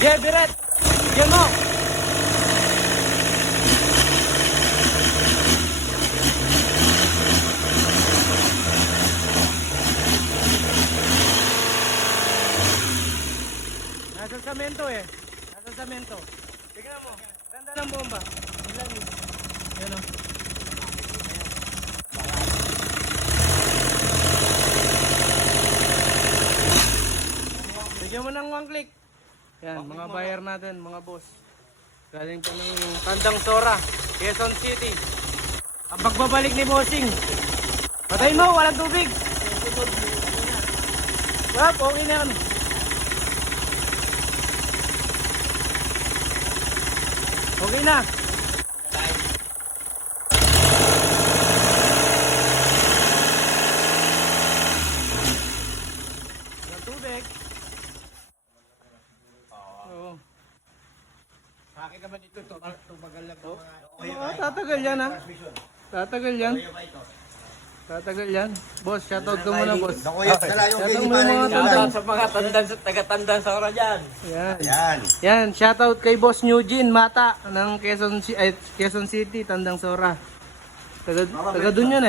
Yeah, Biret! Bigyan mo! Nasa samento eh. Nasa samento. Tignan mo. Ganda ng bomba. Ilan yun? Yan o. Bigyan mo ng 1 click. Yan, mga buyer natin, mga boss. Galing pa ng Tandang Sora, Quezon City. Ang pagbabalik ni Bossing. Patayin mo, walang tubig. Wap, okay na yan. Okay na. Walang tubig. Oo. Bakit naman ito, tumagal lang ng mga... Oo, tatagal yan ha. Tatagal yan. Tatagal yan. Boss, shoutout ko muna boss. Nakuyot na lang yung Shoutout mo kinipan yung mga ninyo. tandang. Sa mga taga-tandang sa oras dyan. Yan. Yan. Yan, shoutout kay Boss Eugene Mata ng Quezon City, Tandang Sora. Taga dun yan eh.